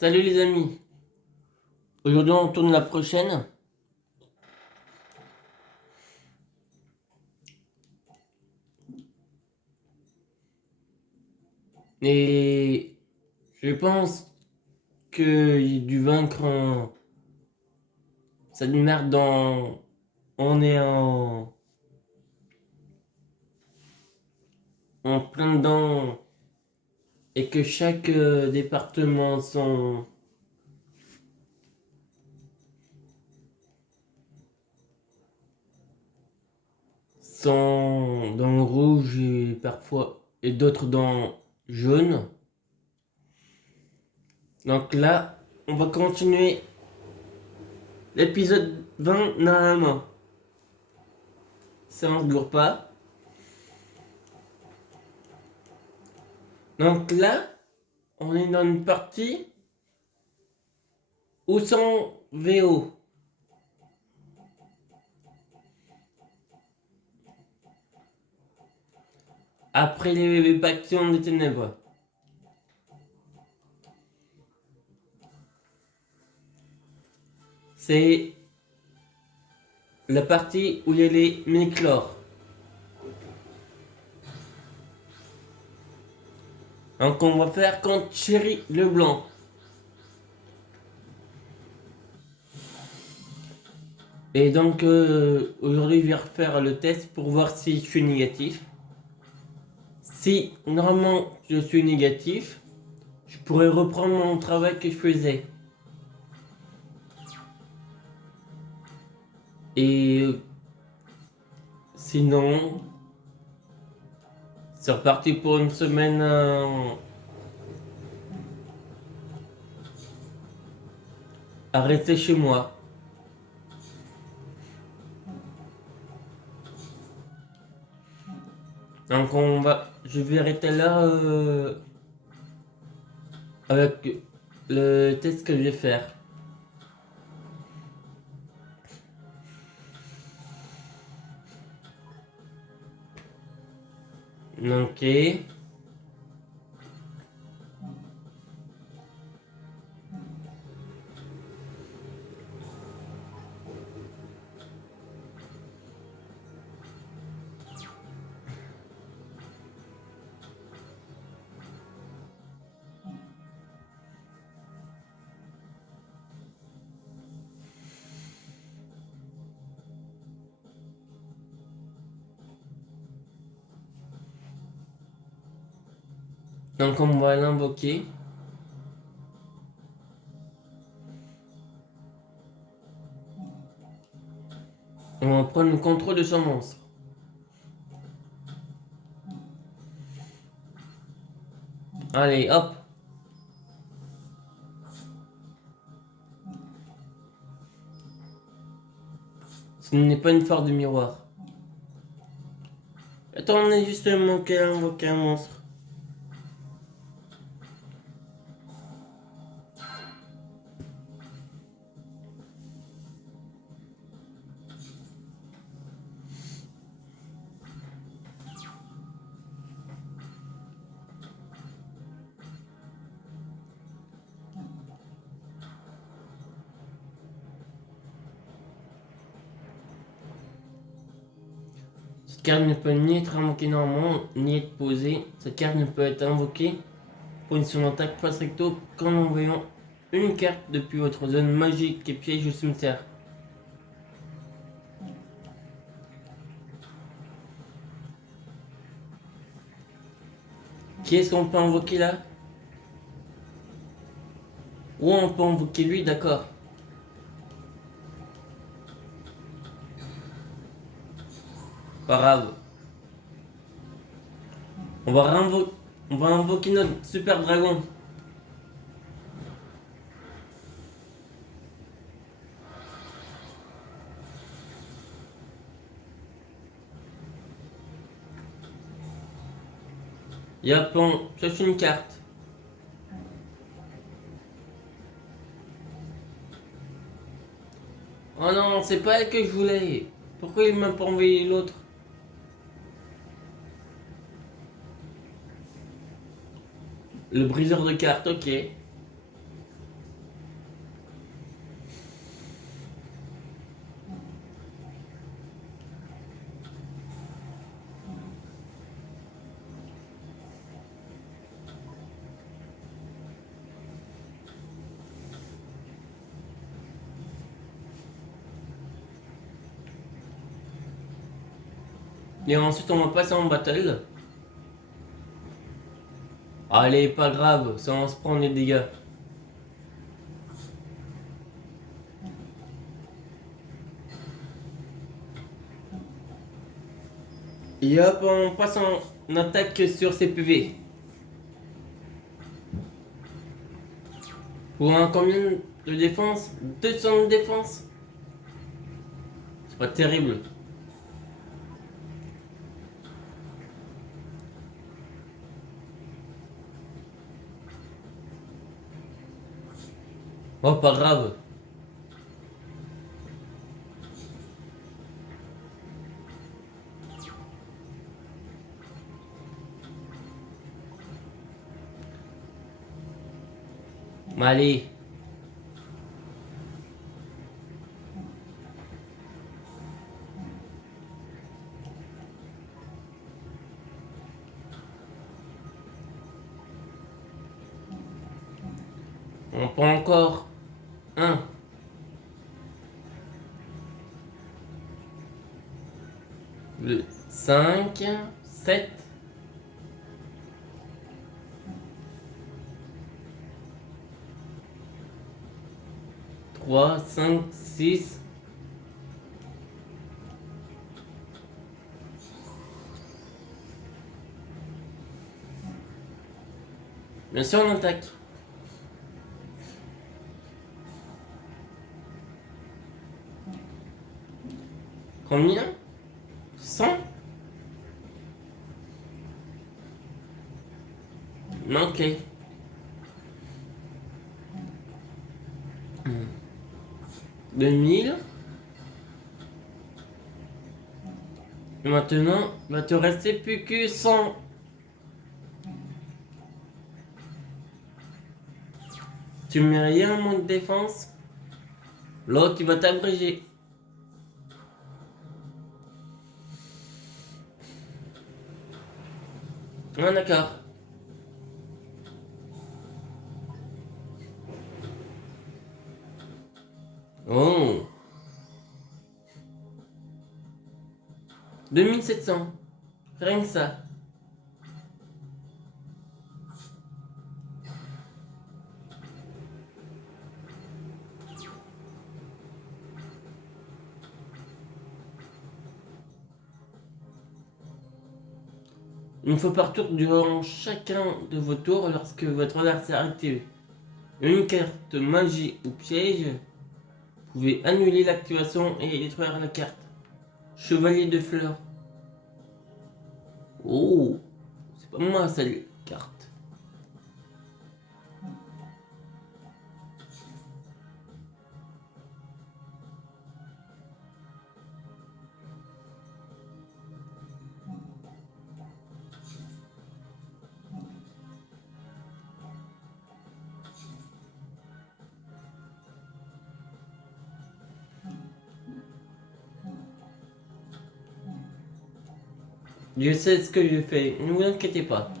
Salut les amis, aujourd'hui on tourne la prochaine et je pense que j'ai dû vaincre cette merde dans... On est en plein dedans et que chaque département sont dans le rouge et parfois et d'autres dans jaune. Donc là, on va continuer l'épisode 20 normalement. Ça ne dure pas. Donc là, on est dans une partie où sont VO. Après les factions des ténèbres. C'est la partie où il y a les mini-chlores. Donc on va faire contre Chéri Leblanc. Et donc aujourd'hui je vais refaire le test pour voir si je suis négatif. Si normalement je suis négatif, je pourrais reprendre mon travail que je faisais. Et sinon, c'est reparti pour une semaine à rester chez moi. Donc je vais arrêter là avec le test que je vais faire. Ok. Donc on va l'invoquer. On va prendre le contrôle de son monstre. Allez, hop. Ce n'est pas une force de miroir. Attendez justement qu'elle invoque un monstre. Cette carte ne peut ni être invoquée normalement, ni être posée. Cette carte ne peut être invoquée pour une son attaque face recto qu'en envoyant une carte depuis votre zone magique et piège au cimetière. Qui est-ce qu'on peut invoquer là? Ou on peut invoquer lui, d'accord. Pas grave. On va invoquer notre super dragon. Yep, on cherche une carte. Oh non, c'est pas elle que je voulais. Pourquoi il m'a pas envoyé l'autre? Le briseur de cartes, ok. Et ensuite on va passer en battle. Allez, pas grave, ça on se prend les dégâts. Et hop, on passe en attaque sur ses PV. Pour un combien de défense? 200 de défense. C'est pas terrible. Oh, pas grave. Allez. On prend encore un. Le 5, 7. 3, 5, 6. Bien sûr, on attaque. Combien? 100? Ok. 2000. Et maintenant, il va te rester plus que 100. Tu mets rien en moins de défense. L'autre, il va t'abréger. Ah, d'accord. Oh. 2700. Rien que ça. Une fois par tour durant chacun de vos tours, lorsque votre adversaire active une carte magie ou piège, vous pouvez annuler l'activation et détruire la carte. Chevalier de fleurs. Oh, c'est pas moi cette carte. Je sais ce que je fais, ne vous inquiétez pas.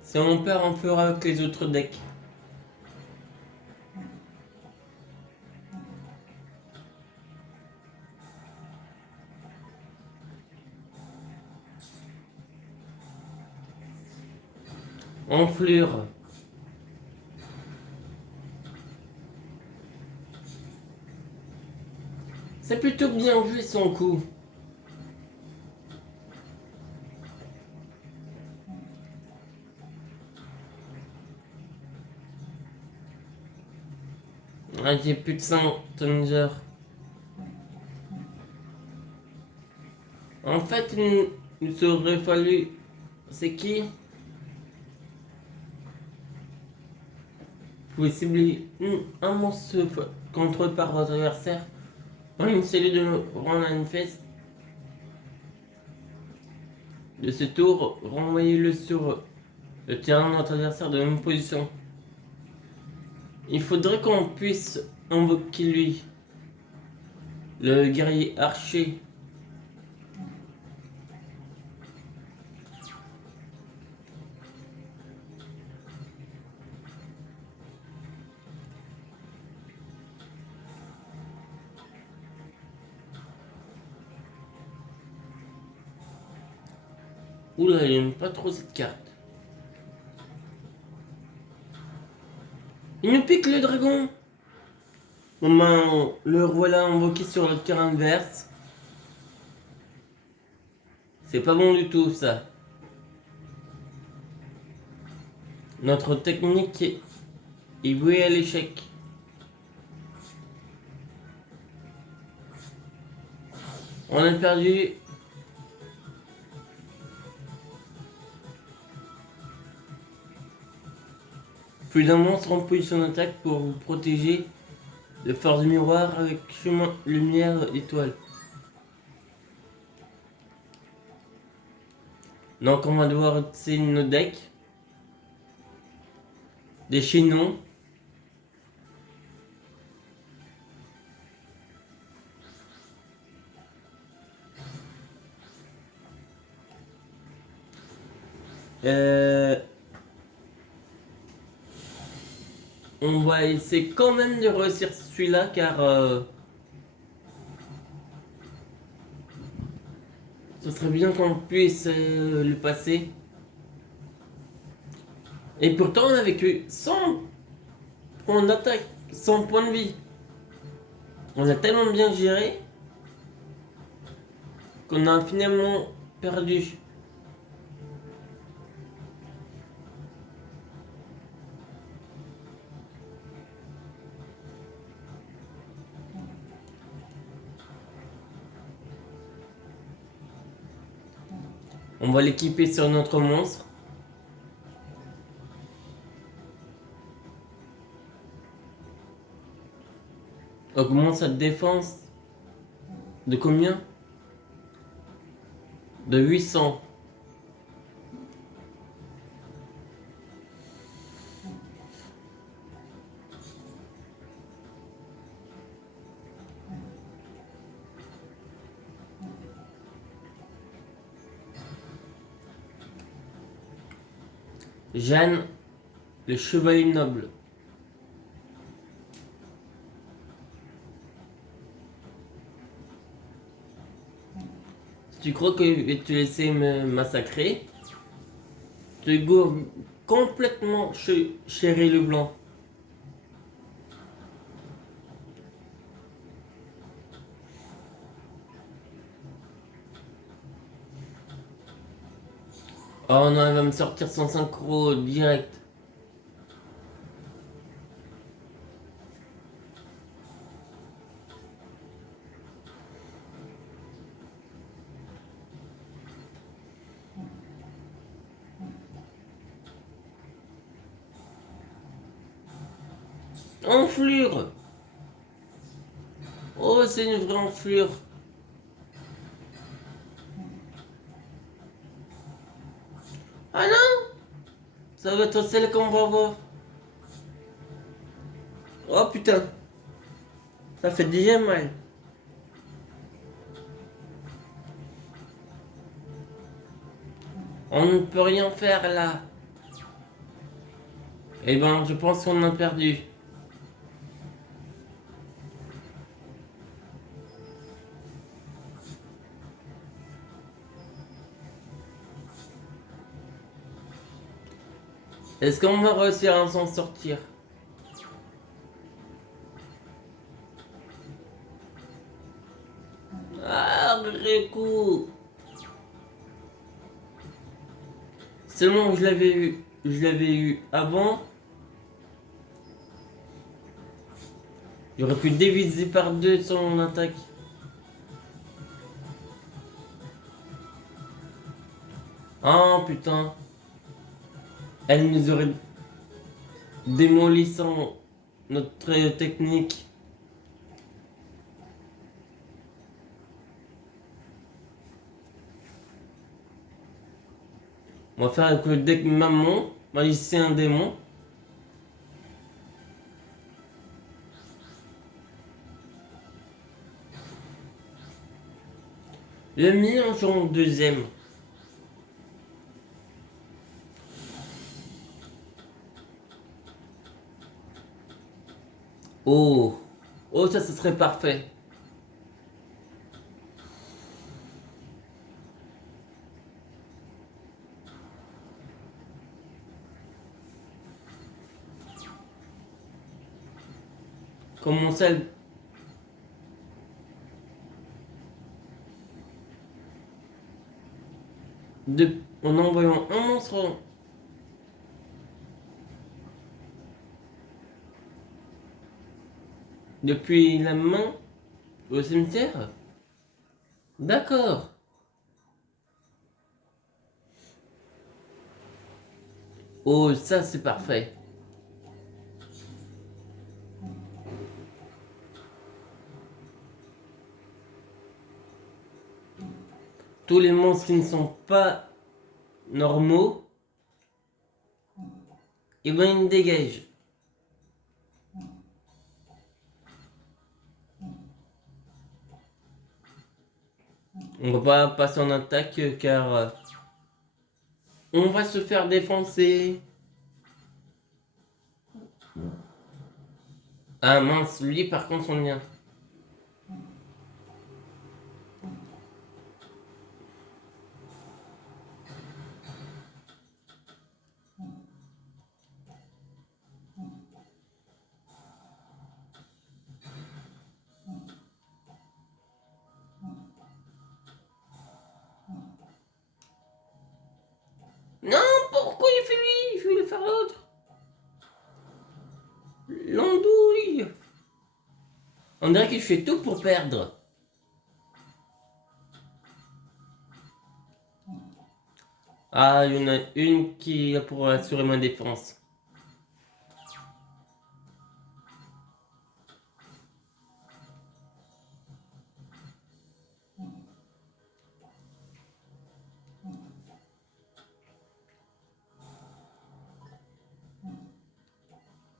Si on perd, on fera avec les autres decks. Enflure. C'est plutôt bien joué son coup. Ah, j'ai plus de 100 Thunder. En fait, il aurait fallu. C'est qui? Vous pouvez cibler un monstre contre par votre adversaire. En une cellule de rendre une fesse. De ce tour, renvoyez-le sur le terrain de notre adversaire de la même position. Il faudrait qu'on puisse invoquer lui, le guerrier archer. Oula, j'aime pas trop cette carte. Il nous pique le dragon. Bon ben, le voilà invoqué sur le terrain adverse. C'est pas bon du tout ça. Notre technique est vouée à l'échec. On a perdu. Plus d'un monstre en position d'attaque pour vous protéger de force miroir avec chemin lumière étoile. Donc on va devoir utiliser nos decks. Des chaînons. On va essayer quand même de réussir celui-là car ce serait bien qu'on puisse le passer. Et pourtant on avait que 100 points d'attaque, 100 points de vie. On a tellement bien géré qu'on a finalement perdu. On va l'équiper sur notre monstre. Augmente sa défense de combien? De 800. Jeanne, le chevalier noble. Si tu crois que je vais te laisser me massacrer, tu gourmes complètement chéri le blanc. Oh non, elle va me sortir son synchro direct. Enflure. Oh, c'est une vraie enflure. Ah non, ça va être celle qu'on va voir. Oh putain, ça fait déjà mal. On ne peut rien faire là. Eh ben, je pense qu'on a perdu. Est-ce qu'on va réussir à s'en sortir? Ah, Riku. Seulement je l'avais eu avant. J'aurais pu diviser par deux son attaque. Oh putain. Elle nous aurait démoli sans notre technique. On va faire avec le deck maman, magicien démon. Le mien joue en deuxième. Oh, oh ça ce serait parfait. commencer à... En envoyant un monstre depuis la main au cimetière? D'accord. Oh, ça c'est parfait. Tous les monstres qui ne sont pas normaux, et ben ils me dégagent. On va pas passer en attaque car on va se faire défoncer. Ah mince, lui par contre on vient. Non, pourquoi il fait lui? Je voulais faire l'autre. L'andouille. On dirait qu'il fait tout pour perdre. Ah, il y en a une qui est pour assurer ma défense.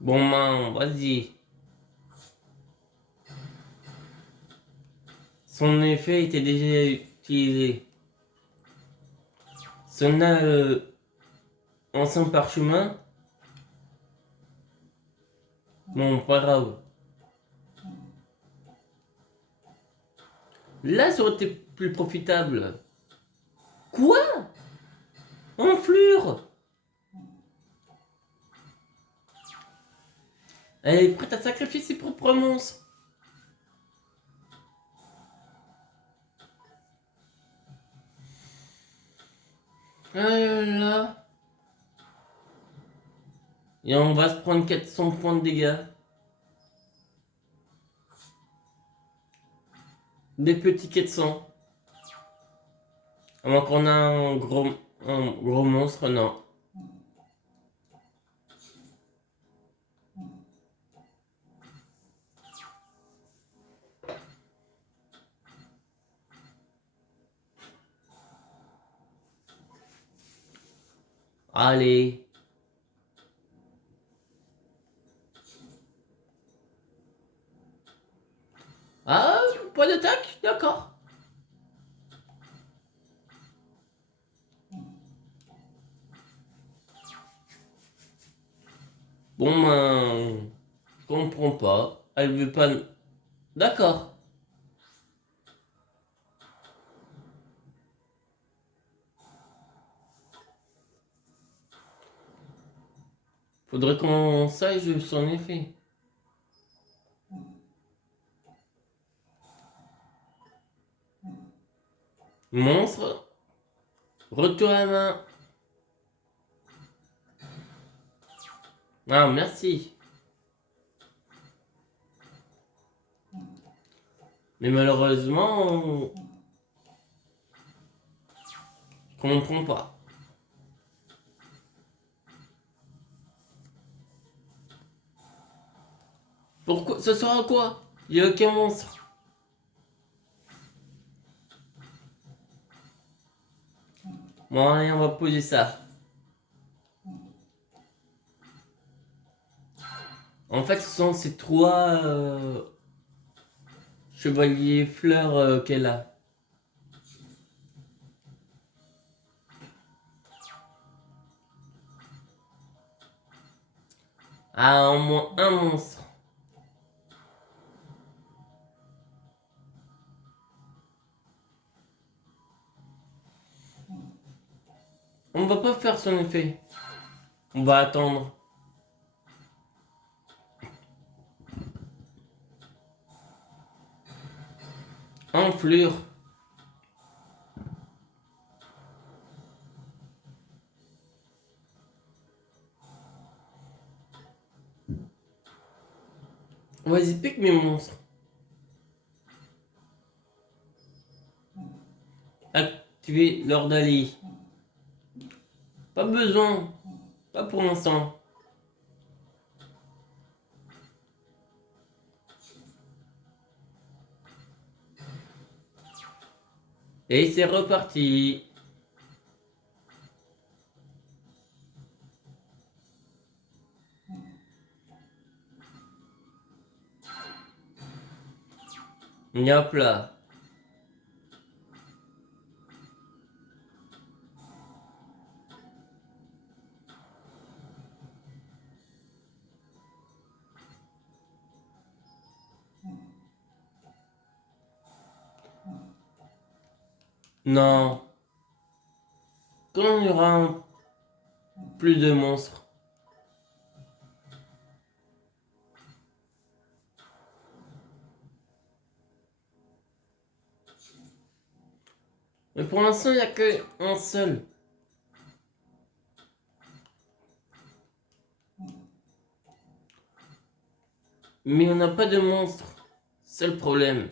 Bon man, vas-y. Son effet était déjà utilisé. Si on a ancien parchemin, bon, pas grave. Là, ça aurait été plus profitable. Quoi? Enflure? Elle est prête à sacrifier ses propres monstres. Ah là là. Et on va se prendre 400 points de dégâts. Des petits 400. À moins qu'on a un gros monstre, non. Allez. Ah, pas d'attaque? D'accord. Bon, ben... Je comprends pas. Elle veut pas... D'accord. Faudrait qu'on sache son effet. Monstre. Retour à la main. Ah, merci. Mais malheureusement... Je comprends pas. Pourquoi? Ce sera quoi? Il y a aucun monstre. Bon, allez, on va poser ça. En fait, ce sont ces trois chevaliers fleurs qu'elle a. Ah, au moins un monstre. On va pas faire son effet. On va attendre. enflure. Vas-y, pique mes monstres. Activer l'ordalie. Pas besoin. Pas pour l'instant. Et c'est reparti. Hop là. Non. Quand il y aura plus de monstres. Mais pour l'instant, il n'y a que un seul. Mais on n'a pas de monstre. C'est le problème.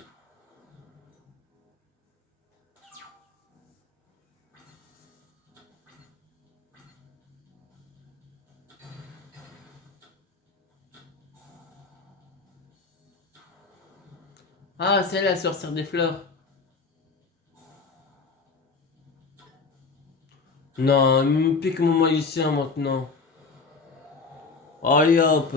Ah, c'est la sorcière des fleurs. Non, il me pique mon magicien maintenant. Allez hop.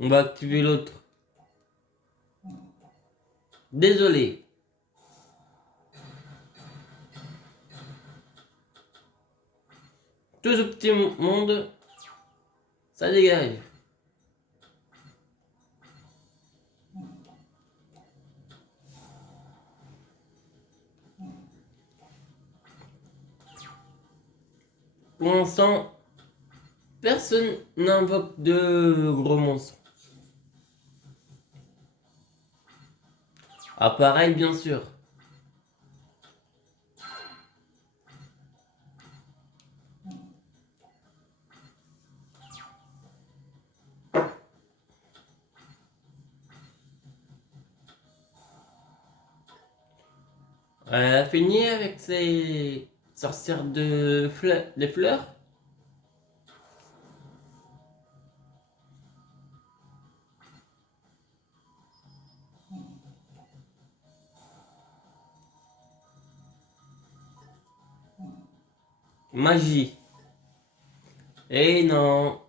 On va activer l'autre. Désolé. Tout ce petit monde, ça dégage. Pour l'instant, personne n'invoque de gros monstres. Ah, pareil, bien sûr. Elle a fini avec ses sorcières de des fleurs. Magie. Et non.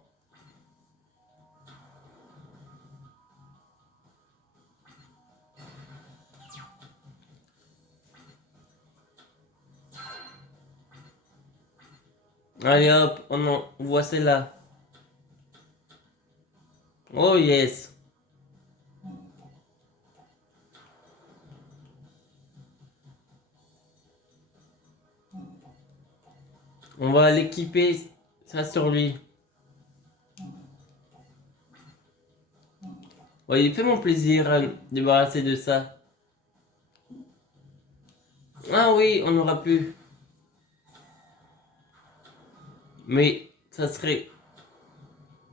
Allez hop, on voit celle-là. Oh yes. On va l'équiper ça sur lui. Ouais, il fait mon plaisir à me débarrasser de ça. Ah oui, on aura pu. Mais ça serait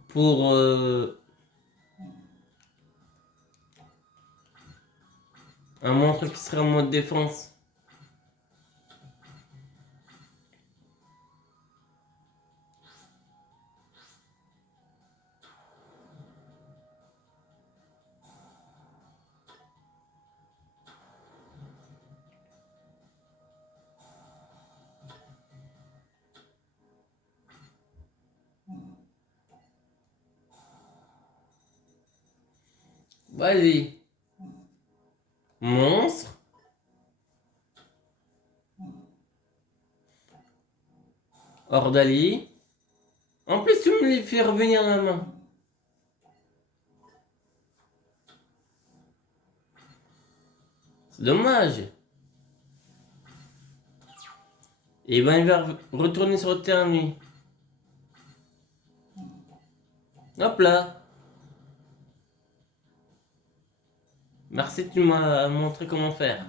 pour un monstre qui serait en mode défense. Vas-y. Monstre. Ordalie. En plus, tu me les fais revenir la main. C'est dommage. Et ben il va retourner sur le terrain lui. Hop là. Merci, tu m'as montré comment faire.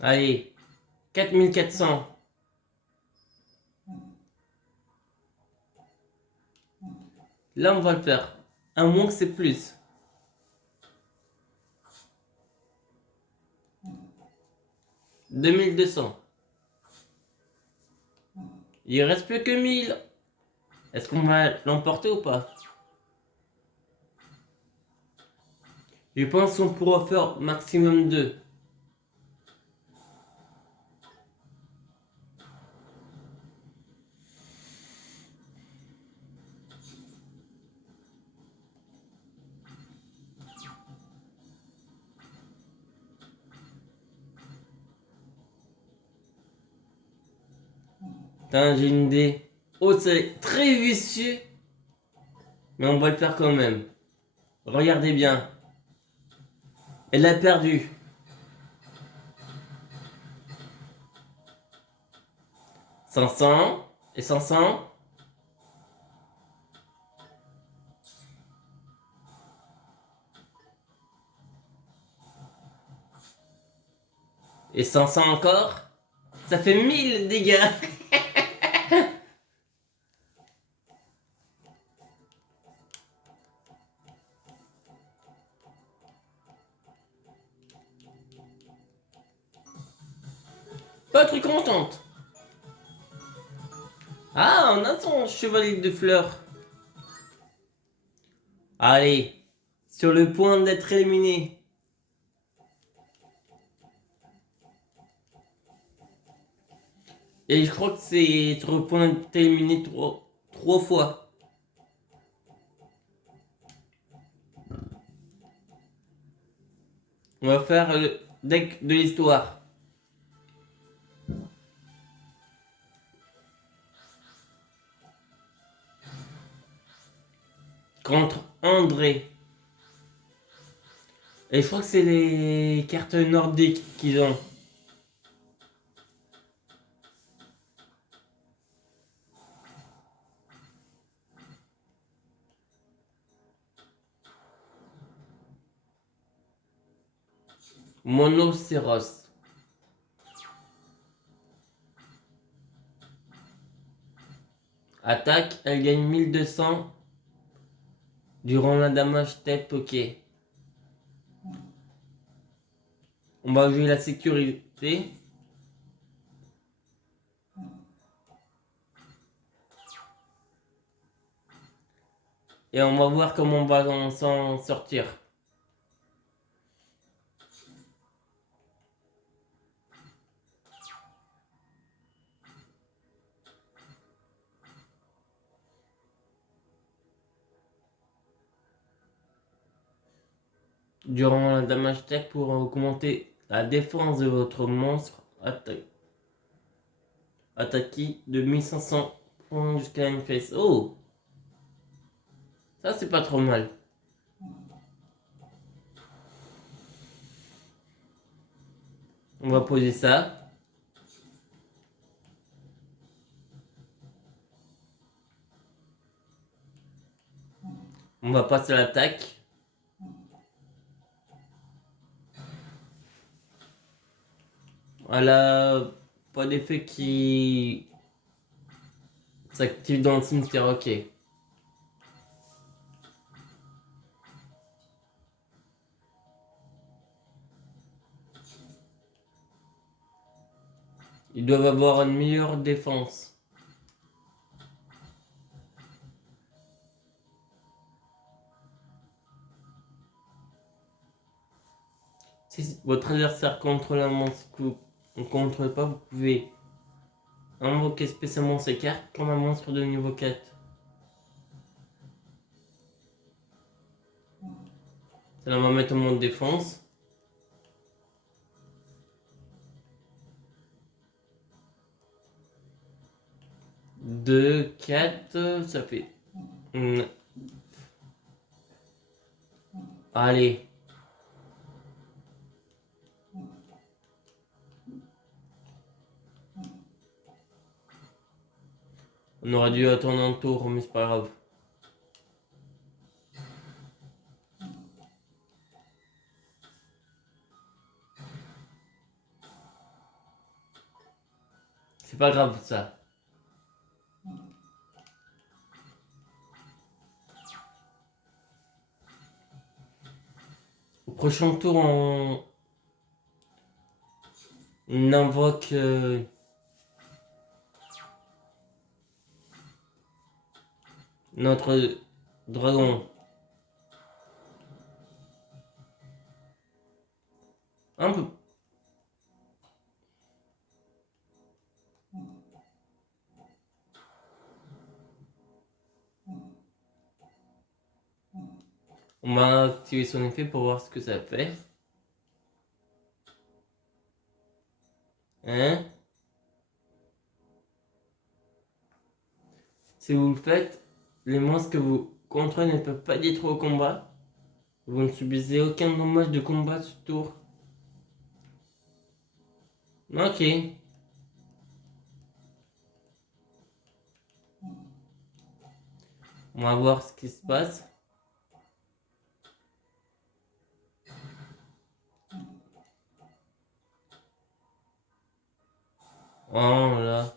Allez, 4400. Là, on va le faire. Un moins que c'est plus. 2200. Il reste plus que 1000. Est-ce qu'on va l'emporter ou pas? Je pense qu'on pourra faire maximum 2. Putain, j'ai une idée. Oh, c'est très vicieux. Mais on va le faire quand même. Regardez bien. Elle a perdu. 500 et 500. Et 500 encore. Ça fait 1000 dégâts. Pas très contente. Ah, on a son chevalier de fleurs. Allez, sur le point d'être éliminé. Et je crois que c'est sur le point d'être éliminé trois fois. On va faire le deck de l'histoire. Contre André. Et je crois que c'est les cartes nordiques qu'ils ont. Monocéros. Attaque, elle gagne 1200 durant la damage step, ok. On va jouer la sécurité. Et on va voir comment on va s'en sortir. Durant la damage tech pour augmenter la défense de votre monstre attaqué de 1500 points jusqu'à une face. Oh, ça c'est pas trop mal. On va poser ça. On va passer à l'attaque. Voilà, pas d'effet qui s'active dans le cimetière, ok. Ils doivent avoir une meilleure défense. Si votre adversaire contrôle un monstre que vous ne contrôlez pas, vous pouvez invoquer spécialement ces cartes comme un monstre de niveau 4. Ça va mettre au monde de défense. 2, 4, ça fait... Hmm. Allez. On aurait dû attendre un tour, mais c'est pas grave. C'est pas grave ça. Au prochain tour, on invoque notre dragon. Un peu. On va activer son effet pour voir ce que ça fait. Hein? Si vous le faites, les monstres que vous contrôlez ne peuvent pas détruire au combat. Vous ne subissez aucun dommage de combat ce tour. Ok. On va voir ce qui se passe. Oh là.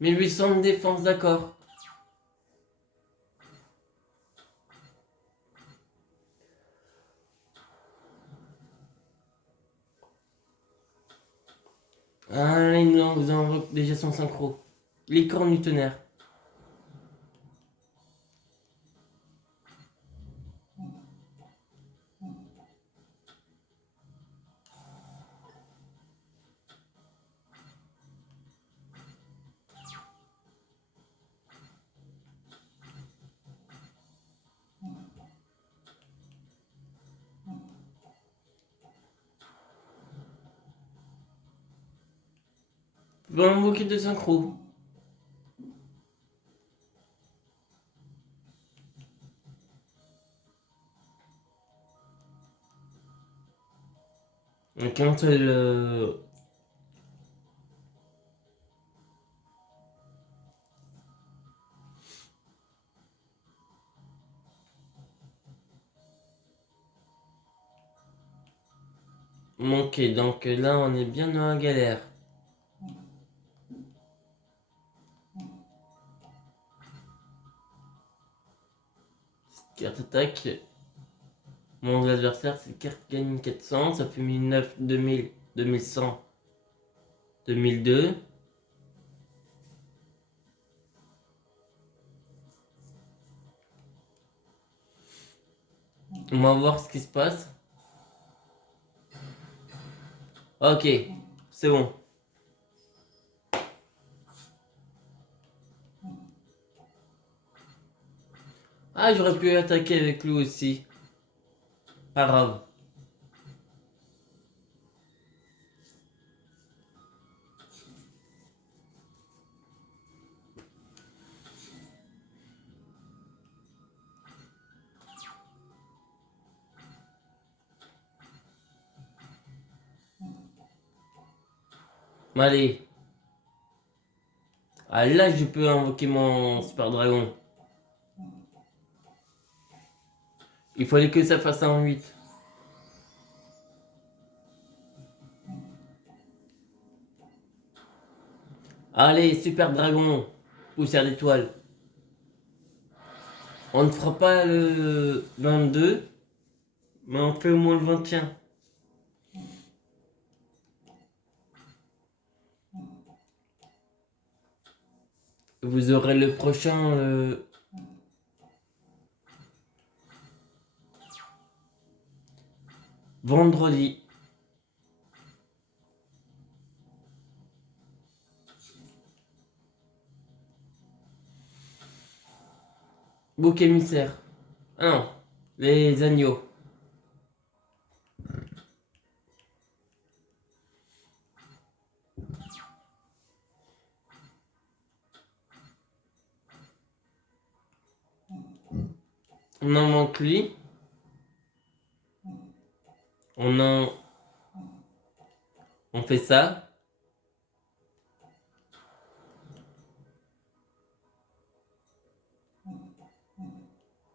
1800 de défense, d'accord. Ah, il nous invoque déjà son synchro. Licorne du tonnerre. Vous pouvez invoquer deux synchros. Donc un seul... manqué. Donc là, on est bien dans la galère. Cette carte attaque. Mon adversaire, cette carte gagne 400. Ça fait 1009, 2000, 2100, 2002. On va voir ce qui se passe. Ok, c'est bon. Ah, j'aurais pu attaquer avec lui aussi. Pas grave. Allez. Ah là, je peux invoquer mon super dragon. Il fallait que ça fasse un 8. Allez, super dragon. Poussière d'étoile. On ne fera pas le 22, mais on fait au moins le 21. Vous aurez le prochain vendredi. Bouc émissaire. Ah non, les agneaux. On en manque lui. On fait ça.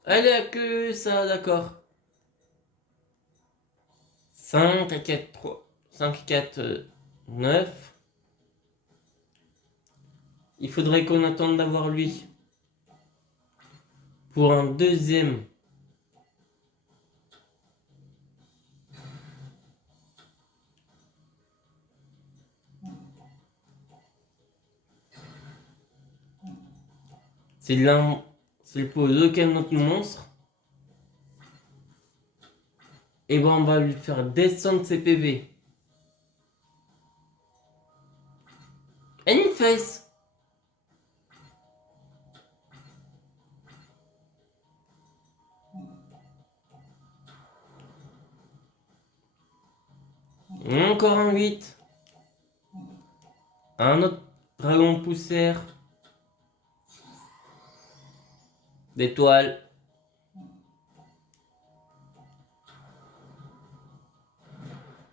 Elle a que ça, d'accord. 5 à 4, 3. 5, 4, 9. Il faudrait qu'on attende d'avoir lui. Pour un deuxième. S'il pose aucun autre monstre. Et ben on va lui faire descendre ses PV. Et une fesse. Encore un 8. Un autre dragon poussière. D'étoiles.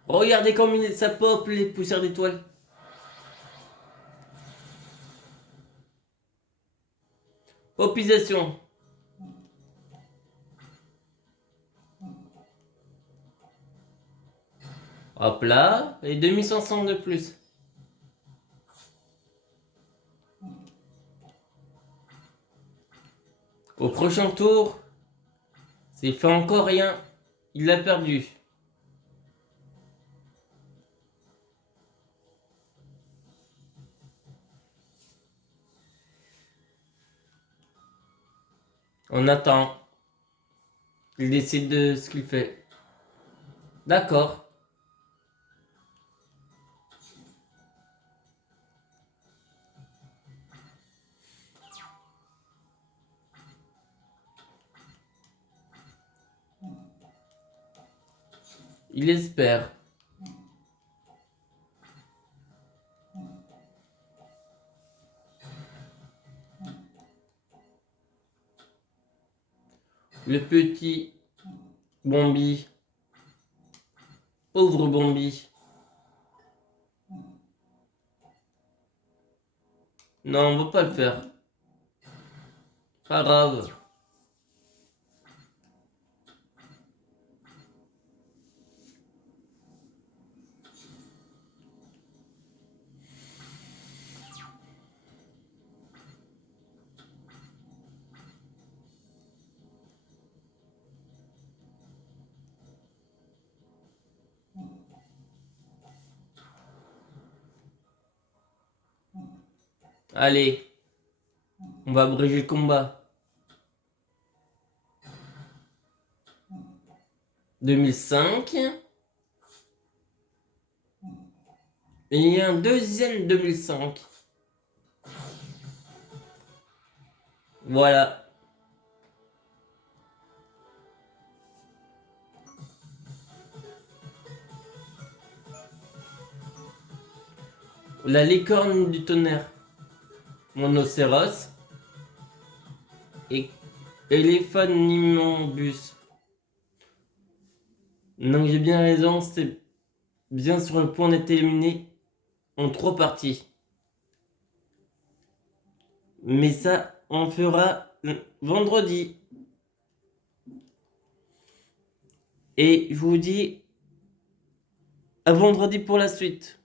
Regardez comme ça pop les poussières d'étoiles. Popisation. Hop là. Et 2500 de plus. Au prochain tour, s'il fait encore rien, il a perdu. On attend. Il décide de ce qu'il fait. D'accord. Il espère. Le petit Bombi. Pauvre Bombi. Non, on va pas le faire. Pas grave. Allez. On va abréger le combat. 2005. Et il y a un deuxième 2005. Voilà. La licorne du tonnerre. Monocéros. Et Elephanimbus. Non, j'ai bien raison, c'est bien sur le point d'être éliminé en 3 parties. Mais ça, on fera vendredi. Et je vous dis à vendredi pour la suite.